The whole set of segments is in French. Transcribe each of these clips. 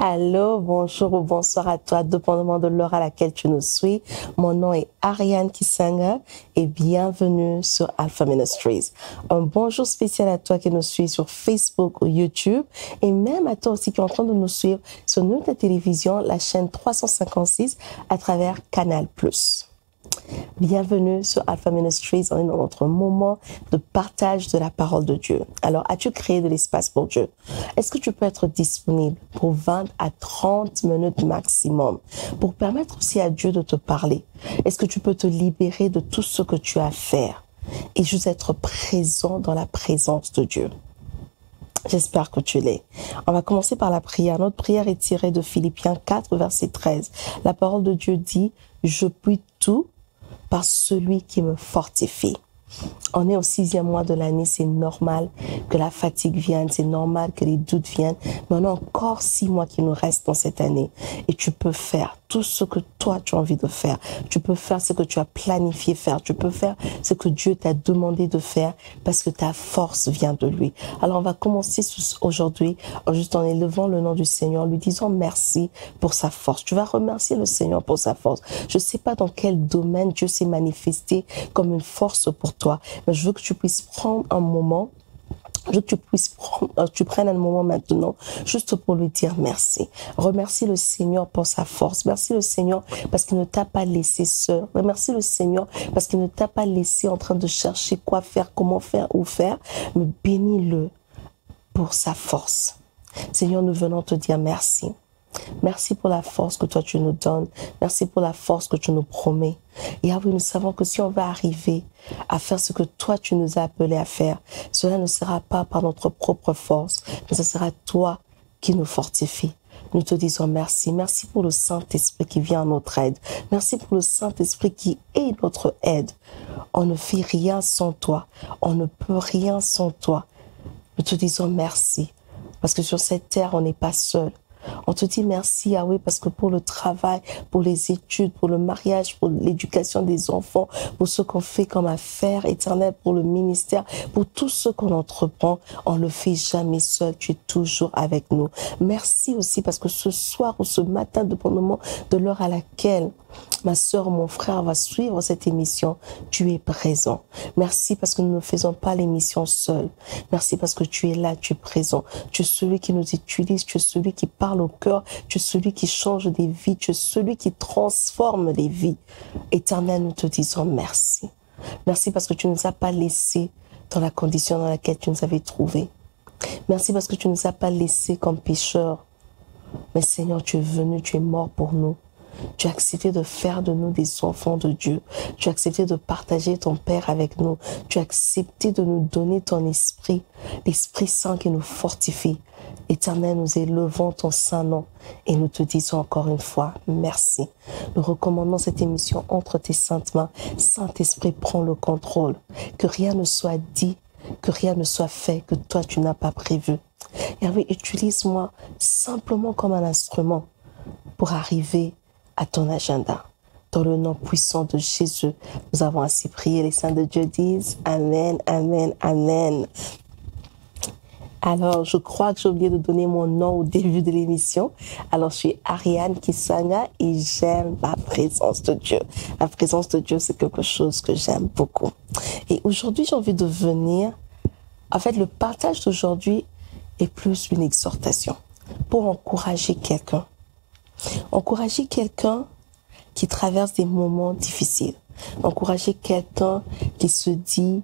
Allô, bonjour ou bonsoir à toi, dépendamment de l'heure à laquelle tu nous suis. Mon nom est Ariane Kisanga et bienvenue sur Alpha Ministries. Un bonjour spécial à toi qui nous suis sur Facebook ou YouTube et même à toi aussi qui est en train de nous suivre sur notre télévision, la chaîne 356 à travers Canal+. Bienvenue sur Alpha Ministries. On est dans notre moment de partage de la parole de Dieu. Alors, as-tu créé de l'espace pour Dieu? Est-ce que tu peux être disponible pour 20 à 30 minutes maximum pour permettre aussi à Dieu de te parler? Est-ce que tu peux te libérer de tout ce que tu as à faire et juste être présent dans la présence de Dieu? J'espère que tu l'es. On va commencer par la prière. Notre prière est tirée de Philippiens 4, verset 13. La parole de Dieu dit « Je puis tout par celui qui me fortifie ». On est au 6e mois de l'année, c'est normal que la fatigue vienne, c'est normal que les doutes viennent, mais on a encore 6 mois qui nous restent dans cette année. Et tu peux faire tout ce que toi tu as envie de faire. Tu peux faire ce que tu as planifié faire. Tu peux faire ce que Dieu t'a demandé de faire parce que ta force vient de lui. Alors on va commencer aujourd'hui juste en élevant le nom du Seigneur, lui disant merci pour sa force. Tu vas remercier le Seigneur pour sa force. Je ne sais pas dans quel domaine Dieu s'est manifesté comme une force pour toi, mais je veux que tu puisses prendre un moment. Je veux que tu prennes un moment maintenant juste pour lui dire merci. Remercie le Seigneur pour sa force. Merci le Seigneur parce qu'il ne t'a pas laissé seul. Remercie le Seigneur parce qu'il ne t'a pas laissé en train de chercher quoi faire, comment faire, où faire. Mais bénis-le pour sa force. Seigneur, nous venons te dire merci. Merci pour la force que toi tu nous donnes. Merci pour la force que tu nous promets. Et ah oui, nous savons que si on va arriver à faire ce que toi tu nous as appelés à faire, cela ne sera pas par notre propre force, mais ce sera toi qui nous fortifie. Nous te disons merci. Merci pour le Saint-Esprit qui vient à notre aide. Merci pour le Saint-Esprit qui est notre aide. On ne fait rien sans toi. On ne peut rien sans toi. Nous te disons merci. Parce que sur cette terre, on n'est pas seul. On te dit merci, Yahweh, parce que pour le travail, pour les études, pour le mariage, pour l'éducation des enfants, pour ce qu'on fait comme affaire éternelle, pour le ministère, pour tout ce qu'on entreprend, on ne le fait jamais seul. Tu es toujours avec nous. Merci aussi parce que ce soir ou ce matin, dépendamment de l'heure à laquelle ma soeur ou mon frère va suivre cette émission, tu es présent. Merci parce que nous ne faisons pas l'émission seule. Merci parce que tu es là, tu es présent. Tu es celui qui nous utilise, tu es celui qui parle au cœur, tu es celui qui change des vies, tu es celui qui transforme les vies. Éternel, nous te disons merci. Merci parce que tu ne nous as pas laissés dans la condition dans laquelle tu nous avais trouvés. Merci parce que tu ne nous as pas laissés comme pécheurs. Mais Seigneur, tu es venu, tu es mort pour nous. Tu as accepté de faire de nous des enfants de Dieu. Tu as accepté de partager ton Père avec nous. Tu as accepté de nous donner ton esprit, l'Esprit Saint qui nous fortifie. Éternel, nous élevons ton saint nom et nous te disons encore une fois merci. Nous recommandons cette émission entre tes saintes mains. Saint-Esprit, prends le contrôle. Que rien ne soit dit, que rien ne soit fait, que toi tu n'as pas prévu. Yahweh, utilise-moi simplement comme un instrument pour arriver à ton agenda. Dans le nom puissant de Jésus, nous avons ainsi prié. Les saints de Dieu disent Amen, Amen, Amen. Alors, je crois que j'ai oublié de donner mon nom au début de l'émission. Alors, je suis Ariane Kisanga et j'aime la présence de Dieu. La présence de Dieu, c'est quelque chose que j'aime beaucoup. Et aujourd'hui, j'ai envie de venir. En fait, le partage d'aujourd'hui est plus une exhortation pour encourager quelqu'un. Encourager quelqu'un qui traverse des moments difficiles. Encourager quelqu'un qui se dit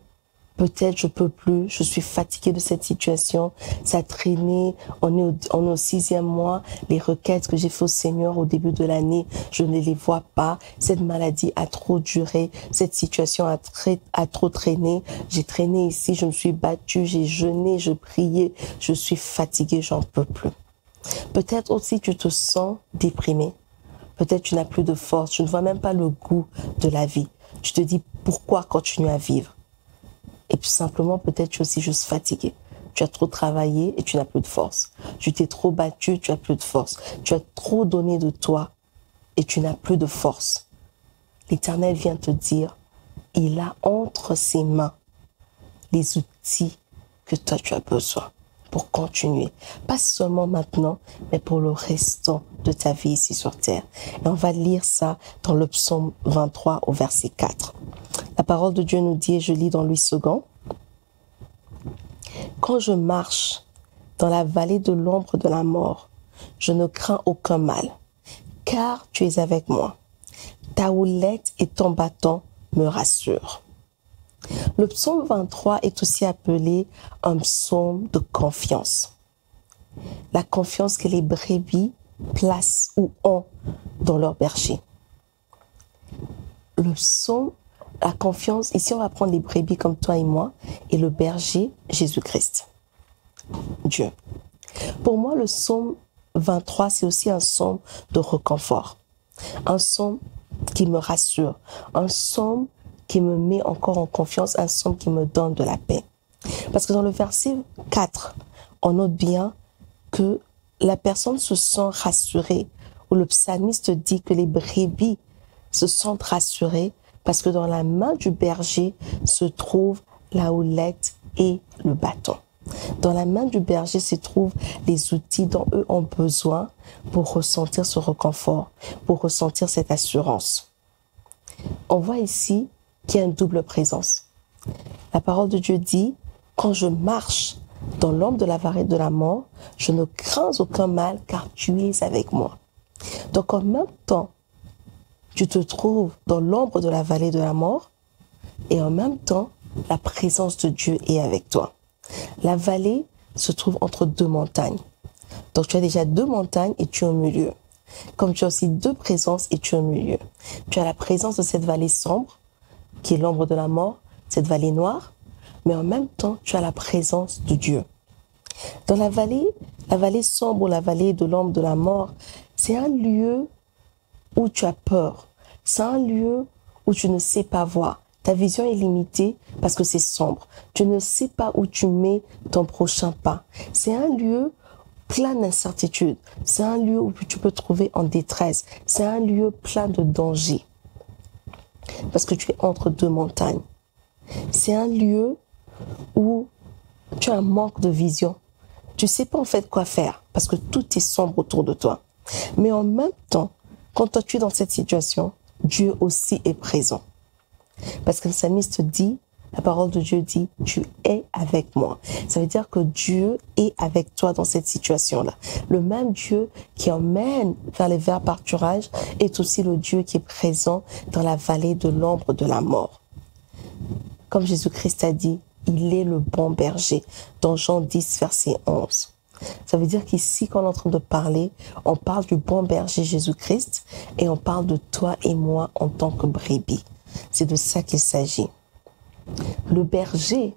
peut-être je peux plus, je suis fatigué de cette situation, ça a traîné, on est au 6e mois, les requêtes que j'ai fait au Seigneur au début de l'année, je ne les vois pas, cette maladie a trop duré, cette situation a trop traîné, j'ai traîné ici, je me suis battue, j'ai jeûné, je priais, je suis fatiguée, j'en peux plus. Peut-être aussi tu te sens déprimé. Peut-être tu n'as plus de force. Tu ne vois même pas le goût de la vie. Tu te dis pourquoi continuer à vivre. Et puis simplement, peut-être tu es aussi juste fatigué. tu as trop travaillé et tu n'as plus de force. Tu t'es trop battu, tu n'as plus de force. Tu as trop donné de toi et tu n'as plus de force. L'Éternel vient te dire, il a entre ses mains les outils que toi tu as besoin pour continuer. Pas seulement maintenant, mais pour le restant de ta vie ici sur terre. Et on va lire ça dans le psaume 23 au verset 4. La parole de Dieu nous dit, et je lis dans Louis II, « Quand je marche dans la vallée de l'ombre de la mort, je ne crains aucun mal, car tu es avec moi. Ta houlette et ton bâton me rassurent. » Le psaume 23 est aussi appelé un psaume de confiance. La confiance que les brebis placent ou ont dans leur berger. Le psaume, la confiance, ici on va prendre les brebis comme toi et moi, et le berger, Jésus-Christ, Dieu. Pour moi, le psaume 23, c'est aussi un psaume de réconfort. Un psaume qui me rassure. Un psaume qui me met encore en confiance, un psaume qui me donne de la paix. Parce que dans le verset 4, on note bien que la personne se sent rassurée, où le psalmiste dit que les brebis se sentent rassurées parce que dans la main du berger se trouve la houlette et le bâton. Dans la main du berger se trouvent les outils dont eux ont besoin pour ressentir ce réconfort, pour ressentir cette assurance. On voit ici qu'il y a une double présence. La parole de Dieu dit, quand je marche dans l'ombre de la vallée de la mort, je ne crains aucun mal car tu es avec moi. Donc en même temps, tu te trouves dans l'ombre de la vallée de la mort et en même temps, la présence de Dieu est avec toi. La vallée se trouve entre deux montagnes. Donc tu as déjà deux montagnes et tu es au milieu. Comme tu as aussi deux présences et tu es au milieu. Tu as la présence de cette vallée sombre, qui est l'ombre de la mort, cette vallée noire, mais en même temps, tu as la présence de Dieu. Dans la vallée sombre ou la vallée de l'ombre de la mort, c'est un lieu où tu as peur. C'est un lieu où tu ne sais pas voir. Ta vision est limitée parce que c'est sombre. Tu ne sais pas où tu mets ton prochain pas. C'est un lieu plein d'incertitudes. C'est un lieu où tu peux te trouver en détresse. C'est un lieu plein de dangers. Parce que tu es entre deux montagnes. C'est un lieu où tu as un manque de vision. Tu ne sais pas en fait quoi faire parce que tout est sombre autour de toi. Mais en même temps, quand toi tu es dans cette situation, Dieu aussi est présent. Parce que le psalmiste dit, la parole de Dieu dit, tu es avec moi. Ça veut dire que Dieu est avec toi dans cette situation-là. Le même Dieu qui emmène vers les verts pâturages est aussi le Dieu qui est présent dans la vallée de l'ombre de la mort. Comme Jésus-Christ a dit, il est le bon berger, dans Jean 10, verset 11. Ça veut dire qu'ici, quand on est en train de parler, on parle du bon berger Jésus-Christ et on parle de toi et moi en tant que brebis. C'est de ça qu'il s'agit. Le berger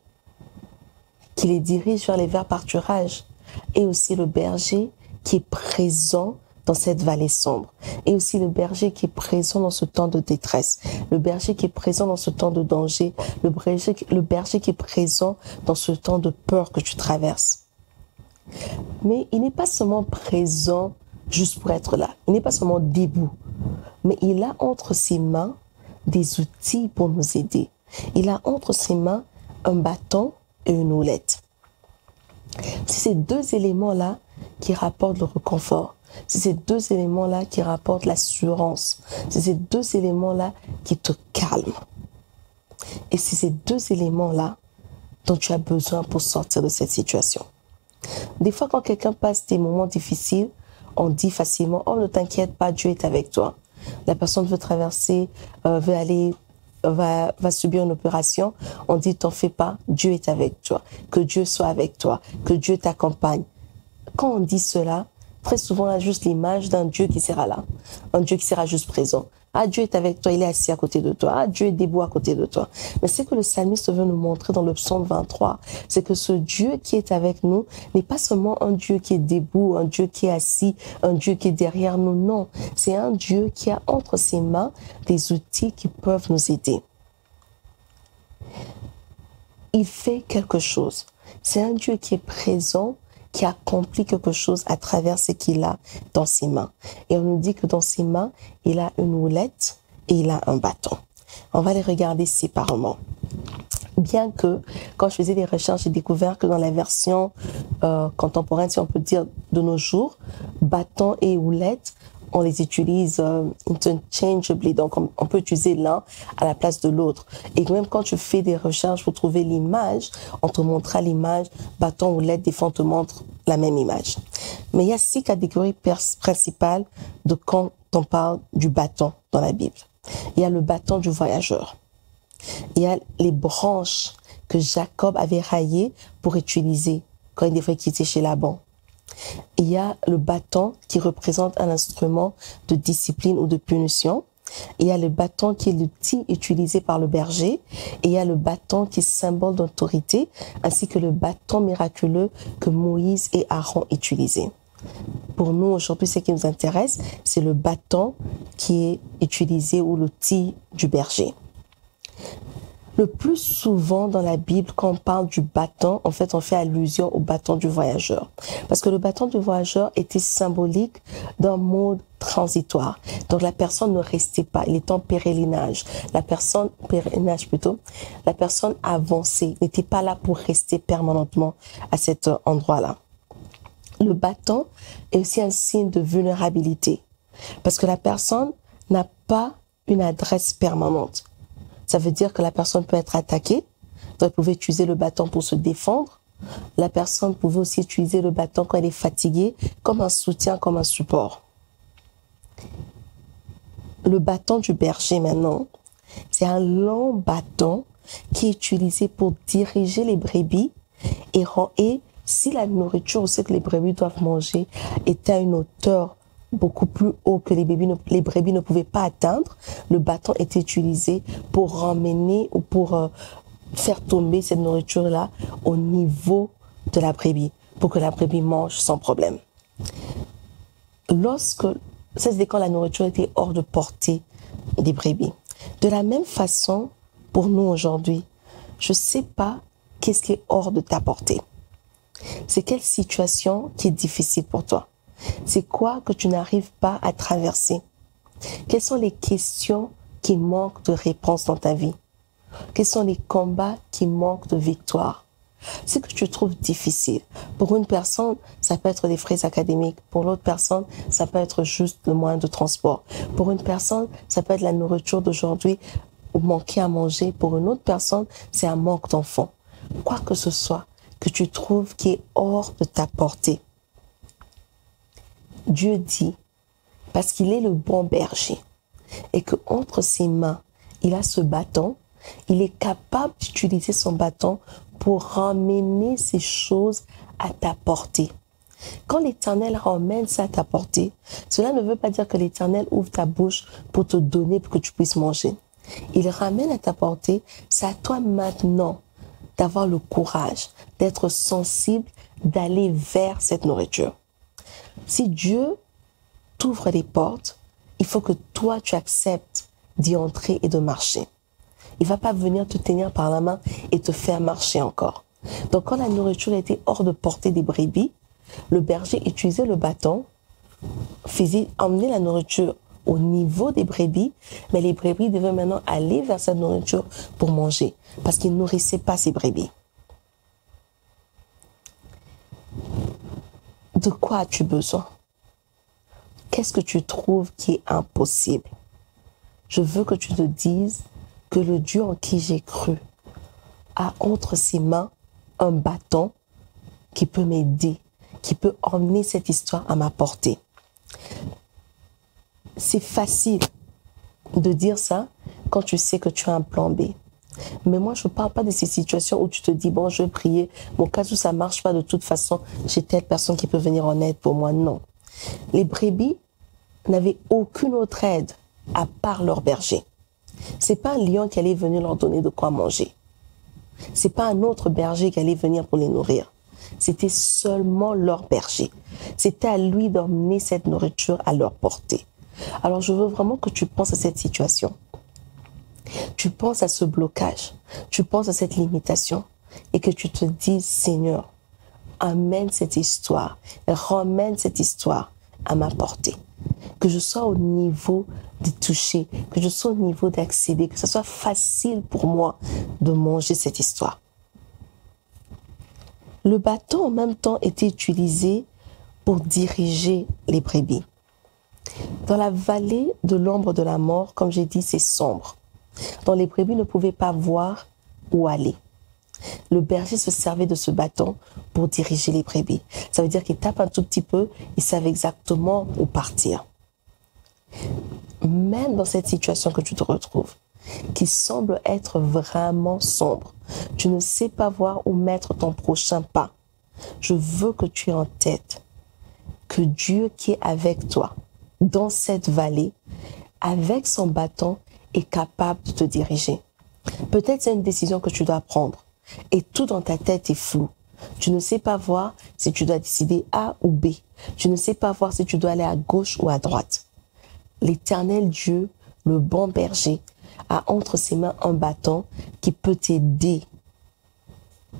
qui les dirige vers les verts pâturages est aussi le berger qui est présent dans cette vallée sombre. Et aussi le berger qui est présent dans ce temps de détresse. Le berger qui est présent dans ce temps de danger. Le berger qui est présent dans ce temps de peur que tu traverses. Mais il n'est pas seulement présent juste pour être là. Il n'est pas seulement debout. Mais il a entre ses mains des outils pour nous aider. Il a entre ses mains un bâton et une houlette. C'est ces deux éléments-là qui rapportent le réconfort. C'est ces deux éléments-là qui rapportent l'assurance. C'est ces deux éléments-là qui te calment. Et c'est ces deux éléments-là dont tu as besoin pour sortir de cette situation. Des fois, quand quelqu'un passe des moments difficiles, on dit facilement « Oh, ne t'inquiète pas, Dieu est avec toi. » La personne veut traverser, va subir une opération. On dit « T'en fais pas, Dieu est avec toi. Que Dieu soit avec toi. Que Dieu t'accompagne. » Quand on dit cela, très souvent, on a juste l'image d'un Dieu qui sera là. Un Dieu qui sera juste présent. Ah, Dieu est avec toi, il est assis à côté de toi. Ah, Dieu est debout à côté de toi. Mais ce que le psalmiste veut nous montrer dans le psaume 23, c'est que ce Dieu qui est avec nous n'est pas seulement un Dieu qui est debout, un Dieu qui est assis, un Dieu qui est derrière nous. Non, c'est un Dieu qui a entre ses mains des outils qui peuvent nous aider. Il fait quelque chose C'est un Dieu qui est présent, qui accomplit quelque chose à travers ce qu'il a dans ses mains. Et on nous dit que dans ses mains, il a une houlette et il a un bâton. On va les regarder séparément. Bien que, quand je faisais des recherches, j'ai découvert que dans la version contemporaine, si on peut dire de nos jours, bâton et houlette, on les utilise interchangeably. Donc, on peut utiliser l'un à la place de l'autre. Et même quand tu fais des recherches pour trouver l'image, on te montrera l'image, bâton, houlette, des fois, on te montre la même image. Mais il y a 6 catégories principales de quand on parle du bâton dans la Bible. Il y a le bâton du voyageur. Il y a les branches que Jacob avait raillées pour utiliser quand il devait quitter chez Laban. Il y a le bâton qui représente un instrument de discipline ou de punition. Il y a le bâton qui est l'outil utilisé par le berger. Et il y a le bâton qui est symbole d'autorité, ainsi que le bâton miraculeux que Moïse et Aaron utilisaient. Pour nous, aujourd'hui, ce qui nous intéresse, c'est le bâton qui est utilisé ou l'outil du berger. Le plus souvent dans la Bible, quand on parle du bâton, en fait, on fait allusion au bâton du voyageur. Parce que le bâton du voyageur était symbolique d'un mode transitoire. Donc, la personne ne restait pas, il était en pèlerinage. La personne avançait, n'était pas là pour rester permanemment à cet endroit-là. Le bâton est aussi un signe de vulnérabilité. Parce que la personne n'a pas une adresse permanente. Ça veut dire que la personne peut être attaquée, donc elle pouvait utiliser le bâton pour se défendre. La personne pouvait aussi utiliser le bâton quand elle est fatiguée, comme un soutien, comme un support. Le bâton du berger maintenant, c'est un long bâton qui est utilisé pour diriger les brebis et si la nourriture aussi que les brebis doivent manger est à une hauteur beaucoup plus haut que les brebis ne pouvaient pas atteindre, le bâton était utilisé pour ramener ou pour faire tomber cette nourriture-là au niveau de la brebis, pour que la brebis mange sans problème. C'est quand la nourriture était hors de portée des brebis. De la même façon, pour nous aujourd'hui, je ne sais pas qu'est-ce qui est hors de ta portée. C'est quelle situation qui est difficile pour toi? C'est quoi que tu n'arrives pas à traverser? Quelles sont les questions qui manquent de réponse dans ta vie? Quels sont les combats qui manquent de victoire? Ce que tu trouves difficile. Pour une personne, ça peut être des frais académiques. Pour l'autre personne, ça peut être juste le moyen de transport. Pour une personne, ça peut être la nourriture d'aujourd'hui ou manquer à manger. Pour une autre personne, c'est un manque d'enfant. Quoi que ce soit que tu trouves qui est hors de ta portée. Dieu dit, parce qu'il est le bon berger et qu'entre ses mains, il a ce bâton, il est capable d'utiliser son bâton pour ramener ces choses à ta portée. Quand l'Éternel ramène ça à ta portée, cela ne veut pas dire que l'Éternel ouvre ta bouche pour te donner pour que tu puisses manger. Il ramène à ta portée, c'est à toi maintenant d'avoir le courage, d'être sensible, d'aller vers cette nourriture. Si Dieu t'ouvre les portes, il faut que toi, tu acceptes d'y entrer et de marcher. Il ne va pas venir te tenir par la main et te faire marcher encore. Donc, quand la nourriture était hors de portée des brebis, le berger utilisait le bâton, emmenait la nourriture au niveau des brebis, mais les brebis devaient maintenant aller vers cette nourriture pour manger, parce qu'ils ne nourrissaient pas ces brebis. De quoi as-tu besoin? Qu'est-ce que tu trouves qui est impossible? Je veux que tu te dises que le Dieu en qui j'ai cru a entre ses mains un bâton qui peut m'aider, qui peut emmener cette histoire à ma portée. C'est facile de dire ça quand tu sais que tu as un plan B. Mais moi, je ne parle pas de ces situations où tu te dis, bon, je vais prier, mon cas où ça ne marche pas de toute façon, j'ai telle personne qui peut venir en aide pour moi. Non. Les brebis n'avaient aucune autre aide à part leur berger. Ce n'est pas un lion qui allait venir leur donner de quoi manger. Ce n'est pas un autre berger qui allait venir pour les nourrir. C'était seulement leur berger. C'était à lui d'emmener cette nourriture à leur portée. Alors, je veux vraiment que tu penses à cette situation. Tu penses à ce blocage. Tu penses à cette limitation. et que tu te dises, Seigneur, amène cette histoire, ramène cette histoire à ma portée. Que je sois au niveau de toucher, que je sois au niveau d'accéder, que ce soit facile pour moi de manger cette histoire. Le bâton en même temps était utilisé pour diriger les brebis. Dans la vallée de l'ombre de la mort, comme j'ai dit, c'est sombre. Donc les brebis ne pouvaient pas voir où aller. Le berger se servait de ce bâton pour diriger les brebis. Ça veut dire qu'il tape un tout petit peu, il savait exactement où partir. Même dans cette situation que tu te retrouves, qui semble être vraiment sombre, tu ne sais pas voir où mettre ton prochain pas. Je veux que tu aies en tête que Dieu qui est avec toi dans cette vallée, avec son bâton, est capable de te diriger. Peut-être c'est une décision que tu dois prendre et tout dans ta tête est flou. Tu ne sais pas voir si tu dois décider A ou B. Tu ne sais pas voir si tu dois aller à gauche ou à droite. L'Éternel Dieu, le bon berger, a entre ses mains un bâton qui peut t'aider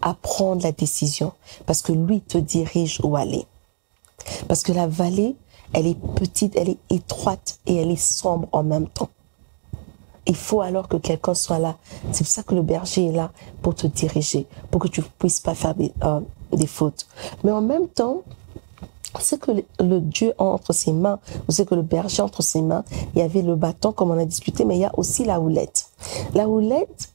à prendre la décision parce que lui te dirige où aller. Parce que la vallée, elle est petite, elle est étroite et elle est sombre en même temps. Il faut alors que quelqu'un soit là. C'est pour ça que le berger est là pour te diriger, pour que tu ne puisses pas faire des fautes. Mais en même temps, c'est que le Dieu a entre ses mains, vous savez que le berger entre ses mains, il y avait le bâton comme on a discuté, mais il y a aussi la houlette. La houlette,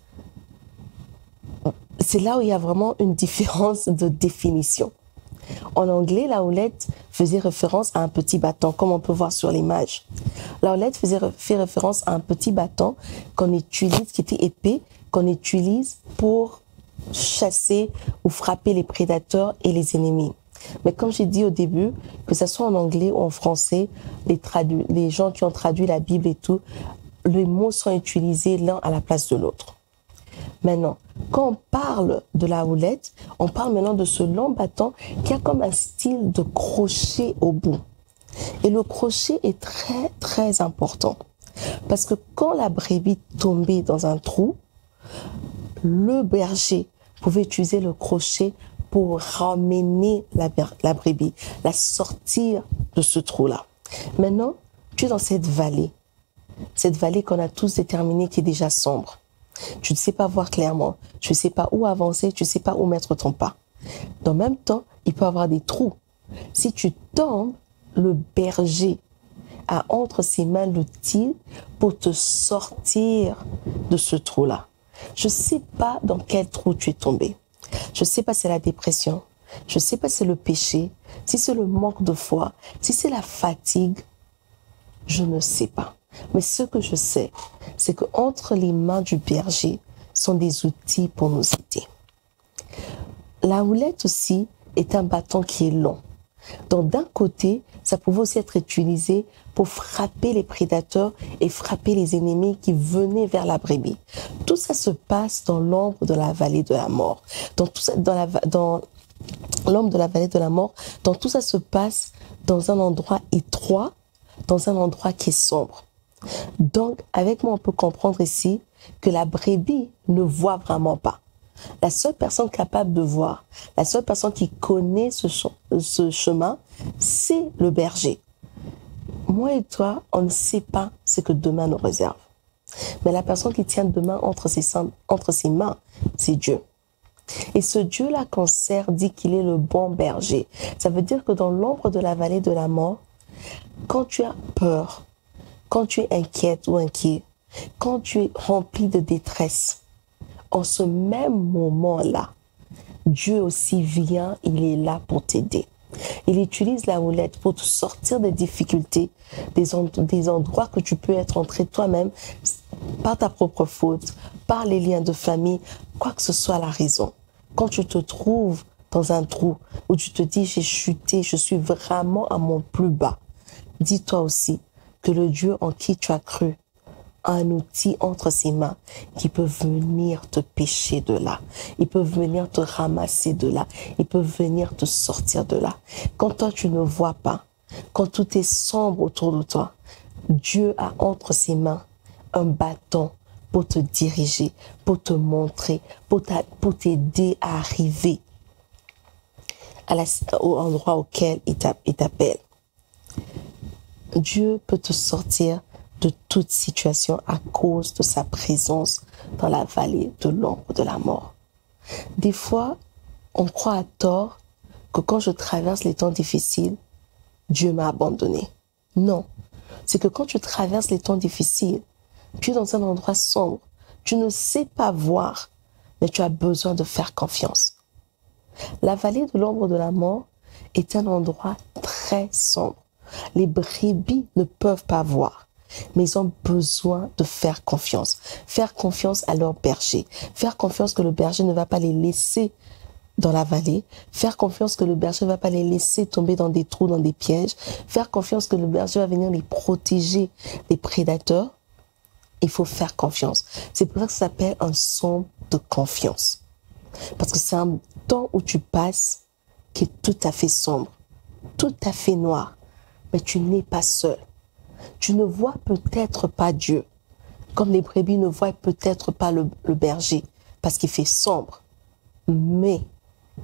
c'est là où il y a vraiment une différence de définition. En anglais, la houlette faisait référence à un petit bâton, comme on peut voir sur l'image. La houlette fait référence à un petit bâton qu'on utilise, qui était épais, qu'on utilise pour chasser ou frapper les prédateurs et les ennemis. Mais comme j'ai dit au début, que ce soit en anglais ou en français, les gens qui ont traduit la Bible et tout, les mots sont utilisés l'un à la place de l'autre. Maintenant, quand on parle de la houlette, on parle maintenant de ce long bâton qui a comme un style de crochet au bout. Et le crochet est très, très important. Parce que quand la brebis tombait dans un trou, le berger pouvait utiliser le crochet pour ramener la brebis, la sortir de ce trou-là. Maintenant, tu es dans cette vallée qu'on a tous déterminée qui est déjà sombre. Tu ne sais pas voir clairement, tu ne sais pas où avancer, tu ne sais pas où mettre ton pas. Dans le même temps, il peut y avoir des trous. Si tu tombes, le berger a entre ses mains l'outil pour te sortir de ce trou-là. Je ne sais pas dans quel trou tu es tombé. Je ne sais pas si c'est la dépression, je ne sais pas si c'est le péché, si c'est le manque de foi, si c'est la fatigue, je ne sais pas. Mais ce que je sais, c'est qu'entre les mains du berger sont des outils pour nous aider. La houlette aussi est un bâton qui est long. Donc d'un côté, ça pouvait aussi être utilisé pour frapper les prédateurs et frapper les ennemis qui venaient vers la brebis. Tout ça se passe dans l'ombre de la vallée de la mort. Dans l'ombre de la vallée de la mort, donc tout ça se passe dans un endroit étroit, dans un endroit qui est sombre. Donc, avec moi, on peut comprendre ici que la brebis ne voit vraiment pas. La seule personne capable de voir, la seule personne qui connaît ce chemin, c'est le berger. Moi et toi, on ne sait pas ce que demain nous réserve. Mais la personne qui tient demain entre ses mains, c'est Dieu. Et ce Dieu-là qu'on sert dit qu'il est le bon berger. Ça veut dire que dans l'ombre de la vallée de la mort, quand tu as peur, quand tu es inquiète ou inquiet, quand tu es rempli de détresse, en ce même moment-là, Dieu aussi vient, il est là pour t'aider. Il utilise la houlette pour te sortir des difficultés, des endroits que tu peux être entré toi-même par ta propre faute, par les liens de famille, quoi que ce soit la raison. Quand tu te trouves dans un trou où tu te dis j'ai chuté, je suis vraiment à mon plus bas, dis-toi aussi que le Dieu en qui tu as cru a un outil entre ses mains qui peut venir te pêcher de là. Il peut venir te ramasser de là. Il peut venir te sortir de là. Quand toi, tu ne vois pas, quand tout est sombre autour de toi, Dieu a entre ses mains un bâton pour te diriger, pour te montrer, pour t'aider à arriver au endroit auquel il t'appelle. Dieu peut te sortir de toute situation à cause de sa présence dans la vallée de l'ombre de la mort. Des fois, on croit à tort que quand je traverse les temps difficiles, Dieu m'a abandonné. Non, c'est que quand tu traverses les temps difficiles, tu es dans un endroit sombre, tu ne sais pas voir, mais tu as besoin de faire confiance. La vallée de l'ombre de la mort est un endroit très sombre. Les brebis ne peuvent pas voir, mais ils ont besoin de faire confiance. Faire confiance à leur berger. Faire confiance que le berger ne va pas les laisser dans la vallée. Faire confiance que le berger ne va pas les laisser tomber dans des trous, dans des pièges. Faire confiance que le berger va venir les protéger des prédateurs. Il faut faire confiance. C'est pour ça que ça s'appelle un psaume de confiance. Parce que c'est un temps où tu passes qui est tout à fait sombre, tout à fait noir. Mais tu n'es pas seul. Tu ne vois peut-être pas Dieu, comme les brebis ne voient peut-être pas le berger, parce qu'il fait sombre. Mais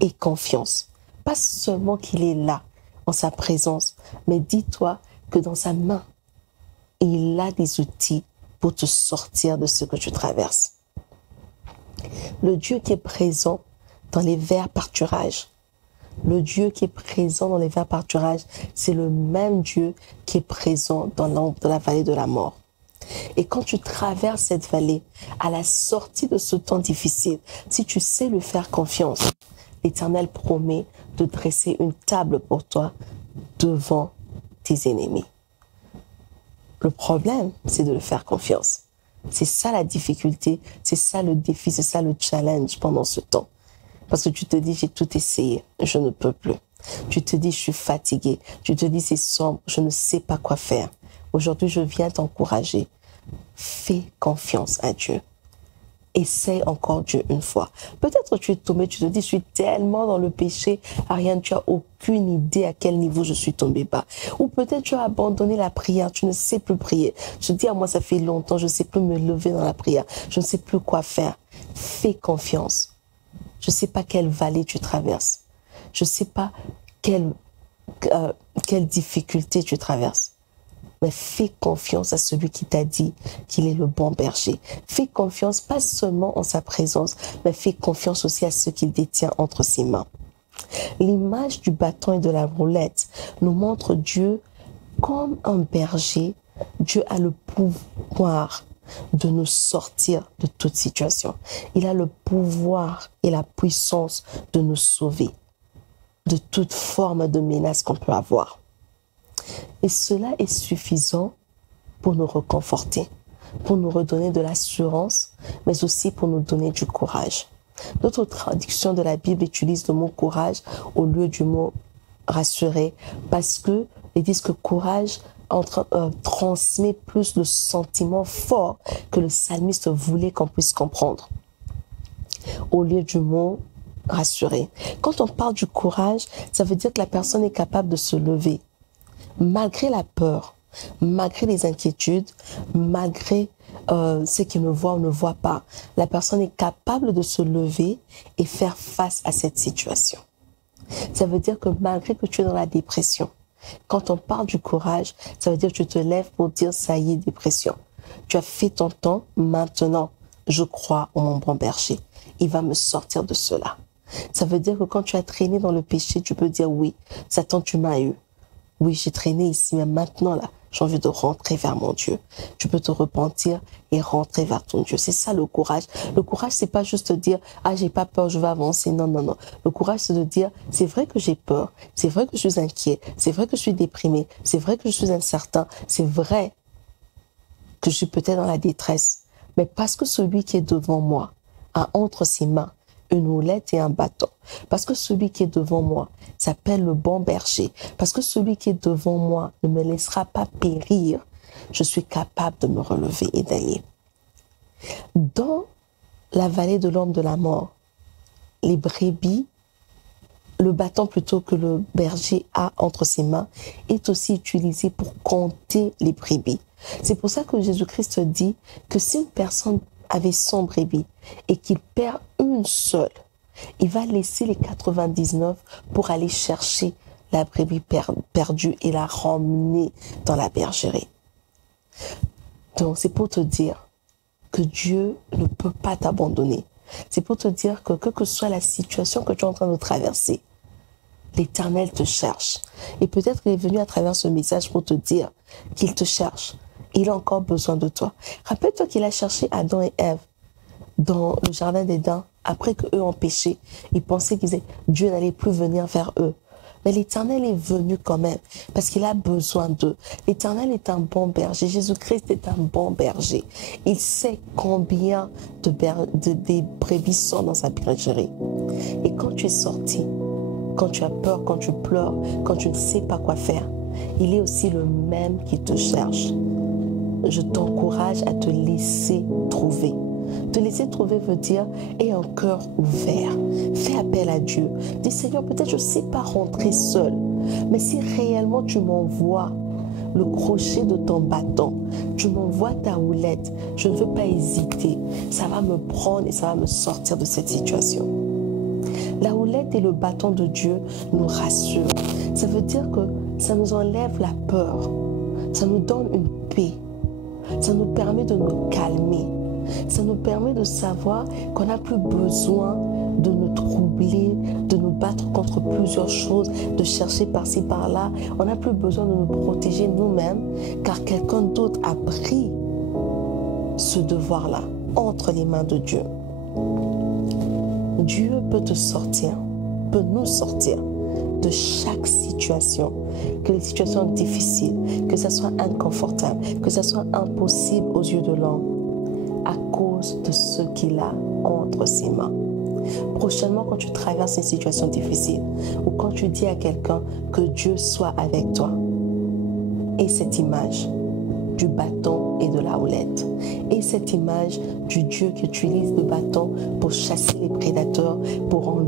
aie confiance. Pas seulement qu'il est là, en sa présence, mais dis-toi que dans sa main, il a des outils pour te sortir de ce que tu traverses. Le Dieu qui est présent dans les verts pâturages, le Dieu qui est présent dans les verts pâturages, c'est le même Dieu qui est présent dans l'ombre de la vallée de la mort. Et quand tu traverses cette vallée, à la sortie de ce temps difficile, si tu sais lui faire confiance, l'Éternel promet de dresser une table pour toi devant tes ennemis. Le problème, c'est de le faire confiance. C'est ça la difficulté, c'est ça le défi, c'est ça le challenge pendant ce temps. Parce que tu te dis, j'ai tout essayé, je ne peux plus. Tu te dis, je suis fatigué. Tu te dis, c'est sombre, je ne sais pas quoi faire. Aujourd'hui, je viens t'encourager. Fais confiance à Dieu. Essaye encore Dieu une fois. Peut-être tu es tombé, tu te dis, je suis tellement dans le péché, Ariane, tu n'as aucune idée à quel niveau je suis tombé bas. Ou peut-être tu as abandonné la prière, tu ne sais plus prier. Je dis à moi, ça fait longtemps, je ne sais plus me lever dans la prière. Je ne sais plus quoi faire. Fais confiance. Je ne sais pas quelle vallée tu traverses. Je ne sais pas quelle difficulté tu traverses. Mais fais confiance à celui qui t'a dit qu'il est le bon berger. Fais confiance pas seulement en sa présence, mais fais confiance aussi à ce qu'il détient entre ses mains. L'image du bâton et de la roulette nous montre Dieu comme un berger. Dieu a le pouvoir de nous sortir de toute situation. Il a le pouvoir et la puissance de nous sauver de toute forme de menace qu'on peut avoir. Et cela est suffisant pour nous réconforter, pour nous redonner de l'assurance, mais aussi pour nous donner du courage. D'autres traductions de la Bible utilisent le mot courage au lieu du mot rassurer, parce que ils disent que courage transmet plus le sentiment fort que le psalmiste voulait qu'on puisse comprendre, au lieu du mot rassurer. Quand on parle du courage, ça veut dire que la personne est capable de se lever, malgré la peur, malgré les inquiétudes, malgré ce qu'il ne voit ou ne voit pas. La personne est capable de se lever et faire face à cette situation. Ça veut dire que malgré que tu es dans la dépression, quand on parle du courage, ça veut dire que tu te lèves pour dire ça y est, dépression. Tu as fait ton temps, maintenant, je crois en mon bon berger. Il va me sortir de cela. Ça veut dire que quand tu as traîné dans le péché, tu peux dire oui, Satan, tu m'as eu. Oui, j'ai traîné ici, mais maintenant, là, j'ai envie de rentrer vers mon Dieu. Tu peux te repentir et rentrer vers ton Dieu. C'est ça le courage. Le courage, c'est pas juste dire, ah, j'ai pas peur, je vais avancer. Non, non, non. Le courage, c'est de dire, c'est vrai que j'ai peur. C'est vrai que je suis inquiet. C'est vrai que je suis déprimé. C'est vrai que je suis incertain. C'est vrai que je suis peut-être dans la détresse. Mais parce que celui qui est devant moi a entre ses mains une houlette et un bâton. Parce que celui qui est devant moi s'appelle le bon berger. Parce que celui qui est devant moi ne me laissera pas périr. Je suis capable de me relever et d'aller. Dans la vallée de l'ombre de la mort, les brebis, le bâton plutôt que le berger a entre ses mains, est aussi utilisé pour compter les brebis. C'est pour ça que Jésus-Christ dit que si une personne avait 100 brebis et qu'il perd une seule, il va laisser les 99 pour aller chercher la brebis perdue et la ramener dans la bergerie. Donc, c'est pour te dire que Dieu ne peut pas t'abandonner. C'est pour te dire que quelle que soit la situation que tu es en train de traverser, l'Éternel te cherche. Et peut-être qu'il est venu à travers ce message pour te dire qu'il te cherche. Il a encore besoin de toi. Rappelle-toi qu'il a cherché Adam et Ève dans le jardin d'Éden après qu'eux ont péché. Ils pensaient que Dieu n'allait plus venir vers eux. Mais l'Éternel est venu quand même parce qu'il a besoin d'eux. L'Éternel est un bon berger. Jésus-Christ est un bon berger. Il sait combien des brebis sont dans sa bergerie. Et quand tu es sorti, quand tu as peur, quand tu pleures, quand tu ne sais pas quoi faire, il est aussi le même qui te cherche. Je t'encourage à te laisser trouver. Te laisser trouver veut dire aie un cœur ouvert. Fais appel à Dieu. Dis Seigneur, peut-être je ne sais pas rentrer seul, mais si réellement tu m'envoies le crochet de ton bâton, tu m'envoies ta houlette, je ne veux pas hésiter. Ça va me prendre et ça va me sortir de cette situation. La houlette et le bâton de Dieu nous rassurent. Ça veut dire que ça nous enlève la peur. Ça nous donne une paix. Ça nous permet de nous calmer. Ça nous permet de savoir qu'on n'a plus besoin de nous troubler, de nous battre contre plusieurs choses, de chercher par-ci, par-là. On n'a plus besoin de nous protéger nous-mêmes, car quelqu'un d'autre a pris ce devoir-là entre les mains de Dieu. Dieu peut te sortir, peut nous sortir de chaque situation, que les situations difficiles, que ce soit inconfortable, que ce soit impossible aux yeux de l'homme, à cause de ce qu'il a entre ses mains. Prochainement, quand tu traverses une situation difficile ou quand tu dis à quelqu'un que Dieu soit avec toi, et cette image du bâton et de la houlette, et cette image du Dieu qui utilise le bâton pour chasser les prédateurs, pour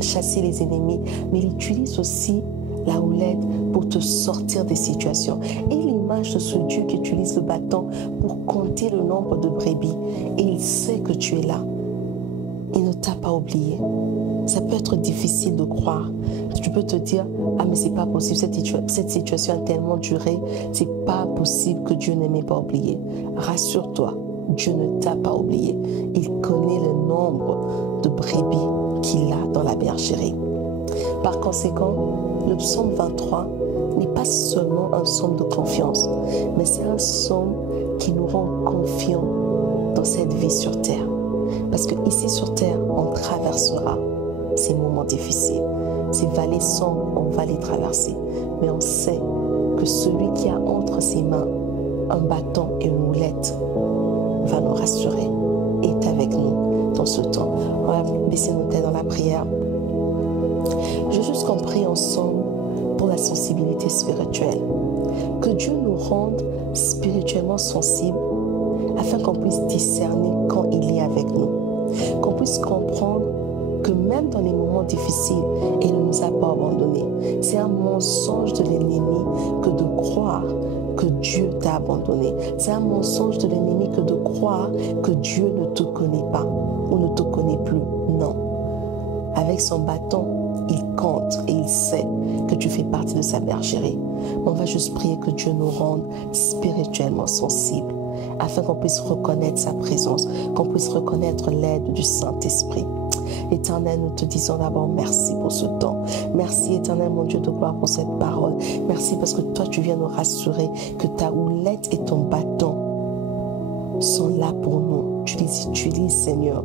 chasser les ennemis, mais il utilise aussi la houlette pour te sortir des situations. Et l'image de ce Dieu qui utilise le bâton pour compter le nombre de brebis, et il sait que tu es là. Il ne t'a pas oublié. Ça peut être difficile de croire. Tu peux te dire, ah mais c'est pas possible, cette situation a tellement duré, c'est pas possible que Dieu ne m'ait pas oublié. Rassure-toi, Dieu ne t'a pas oublié. Il connaît le nombre de brebis qu'il a dans la bergerie. Par conséquent, le psaume 23 n'est pas seulement un psaume de confiance, mais c'est un psaume qui nous rend confiants dans cette vie sur terre. Parce que ici sur terre, on traversera ces moments difficiles. Ces vallées sombres, on va les traverser. Mais on sait que celui qui a entre ses mains un bâton et une houlette va nous rassurer et est avec nous dans ce temps. On va baisser nos têtes dans la prière. J'ai juste compris ensemble pour la sensibilité spirituelle. Que Dieu nous rende spirituellement sensibles afin qu'on puisse discerner quand il est avec nous. Qu'on puisse comprendre que même dans les moments difficiles, il ne nous a pas abandonnés. C'est un mensonge de l'ennemi que de croire que Dieu t'a abandonné. C'est un mensonge de l'ennemi que de croire que Dieu ne te connaît pas ou ne te connaît plus. Non. Avec son bâton, il compte et il sait que tu fais partie de sa bergerie. On va juste prier que Dieu nous rende spirituellement sensibles afin qu'on puisse reconnaître sa présence, qu'on puisse reconnaître l'aide du Saint-Esprit. Éternel, nous te disons d'abord merci pour ce temps. Merci, Éternel, mon Dieu de gloire, pour cette parole. Merci parce que toi, tu viens nous rassurer que ta houlette et ton bâton sont là pour nous. Tu les utilises, Seigneur,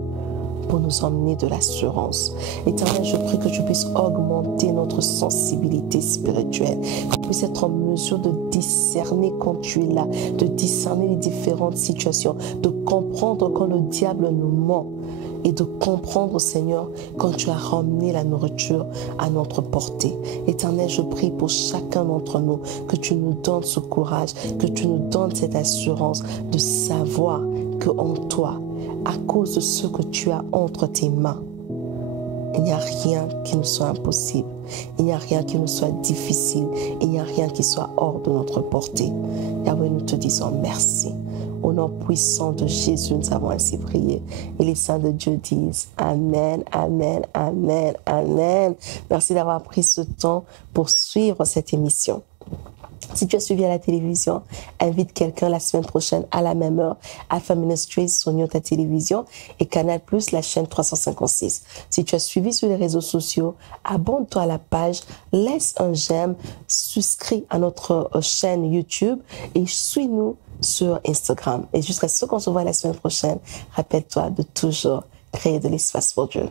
pour nous emmener de l'assurance. Éternel, je prie que tu puisses augmenter notre sensibilité spirituelle, qu'on puisse être en mesure de discerner quand tu es là, de discerner les différentes situations, de comprendre quand le diable nous ment et de comprendre, Seigneur, quand tu as ramené la nourriture à notre portée. Éternel, je prie pour chacun d'entre nous que tu nous donnes ce courage, que tu nous donnes cette assurance de savoir qu'en toi, à cause de ce que tu as entre tes mains, il n'y a rien qui nous soit impossible. Il n'y a rien qui nous soit difficile. Il n'y a rien qui soit hors de notre portée. Yahweh, nous te disons merci. Au nom puissant de Jésus, nous avons ainsi prié. Et les saints de Dieu disent Amen, Amen, Amen, Amen. Merci d'avoir pris ce temps pour suivre cette émission. Si tu as suivi à la télévision, invite quelqu'un la semaine prochaine à la même heure. Alpha Ministries sur ta télévision et Canal+, la chaîne 356. Si tu as suivi sur les réseaux sociaux, abonne-toi à la page, laisse un j'aime, souscris à notre chaîne YouTube et suis-nous sur Instagram. Et jusqu'à ce qu'on se voit la semaine prochaine, rappelle-toi de toujours créer de l'espace pour Dieu.